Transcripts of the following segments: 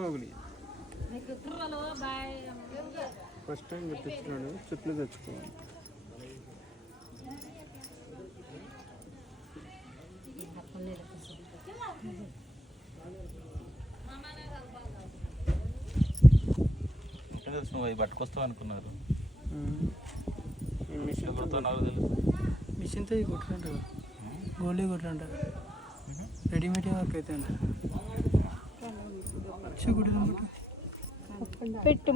పోగులి first time పెట్టించున్నాడు చుట్లు తెచ్చుకోవాలి. ఎట్లా తెలుసు నువ్వు? అవి పట్టుకొస్తావు అనుకున్నారు. మిషన్తో కొట్టుకుంట గోళీ కొట్టుకుంట రెడీమేడ్ వర్క్ అయితే అంట పెట్టు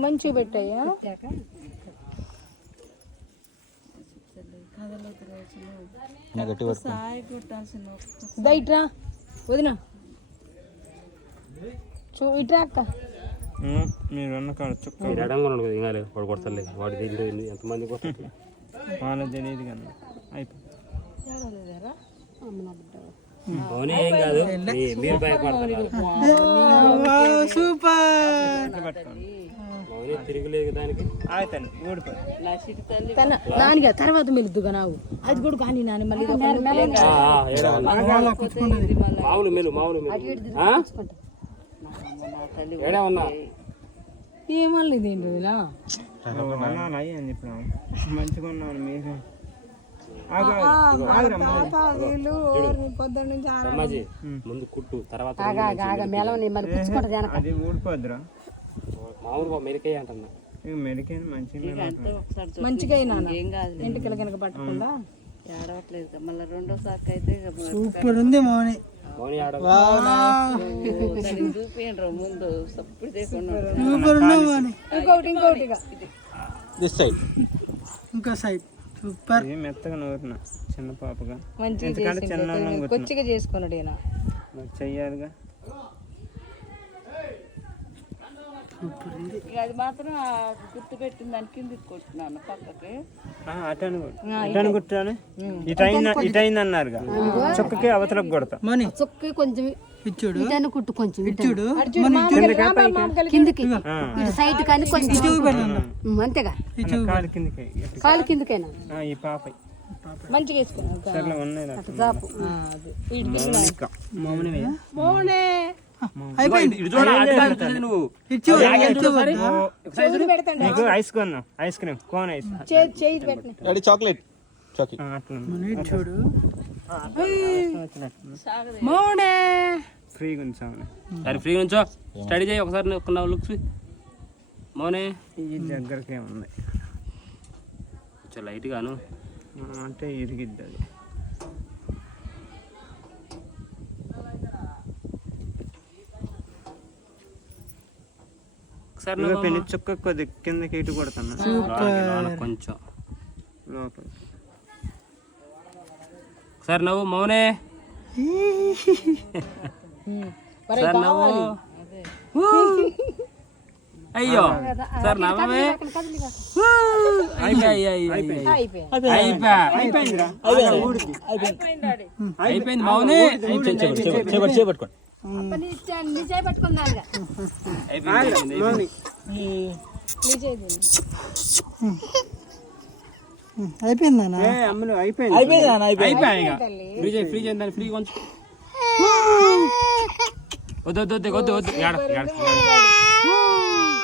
పట్టుకో దైట్రా వదిన. చూ ఇట్రా అక్క. మీరు అన్న కాడ చుక్క. మీరు ఎడంగా ఉండదు ఇంకా లేదు వాడు కొడతలే. వాడి దీంట్లో ఎన్ని- ఎంతమంది కొడతారు? వాళ్ళ తెలియదు కన్నా అయిపోయి ఏం కాదు. మీ- మీరు భయపడతారు సూపర్ తిరగలేదు దానికి. దానిగా తర్వాత మెలుద్దుగా నావు. అది కూడా కానీ నాని మళ్ళీ? మామూలు మెలు మామూలు? ఏడా ఉన్నా చెప్పినాము మంచిగా ఉన్నాను మీరు. ముందు కుట్టు తర్వాత అది ఊడిపోద్దురా. మామూలుగా మెరికాయ అంటున్నా. ఇక మెడికైన్ మంచిగా మంచిగా అయినా ఇంటికి కనుక పట్టకుండా ఏడవట్లేదు మళ్ళీ రెండోసారి అయితే సూపర్ ఉంది మౌని. చూపిండ్రు ముందు. సప్పుడు చేయకుండా ఇంకో సైడ్. సూపర్. ఏం మెత్తగా నూరిన చిన్న పాపగా. మంచిగా కొంచెం కొచ్చిగా చేసుకున్నాడు ఈయన. మరి ఇక అది మాత్రం గుర్తు పెట్టిన దాని కిందికి కొట్టినాను పక్కకి. ఆ, అటని కొట్టు. ఇటని కుట్టాను ఇటైంది ఇటైంది అన్నారుగా చుక్కకి అవతలకు కొడతా. మౌని. చొక్కి కొంచెం ఇచ్చుడు. ఇటను కుట్టు కొంచెం ఇచ్చుడు. కిందికి ఆ, ఇటు సైడ్ కానీ కొంచెం. అంతేగా? కాలు కిందికి ఎట్టు. కాలు కిందికైనా? ఆ, ఈ పాప. మంచిగా. మౌనే. అయిపోయింది నువ్వు. Ice ice cream cone ice చేయి చేయి పెట్టిన రెడీ చాక్లెట్. ఫ్రీగా సరే స్టడీ చేయి ఒకసారి ఒక లుక్స్. మౌనే. ఈ దగ్గరకే ఉంది. కొంచెం లైట్ గాను ఆ, అంటే ఇరిగిద్ది అది. ఒకసారి పెళ్ళి చుక్క కొద్ది కిందకి ఇటు కొడుతున్నా కొంచెం లోపల ఒకసారి నవ్వు మౌనే సార్ నవ్వు అయ్యో సార్ నవ్వే. అయిపోయింది అయిపోయా. అయిపోయింది మౌనే చేపట్టు చేపట్టుకోండి అయిపోయింది, అయిపోయింది. అయిపోయింది అయిపోయా ఇక. ఫ్రీ చేయి ఫ్రీ చేయండి ఫ్రీ కొంచెం వద్దు వద్దు వద్దు వద్దు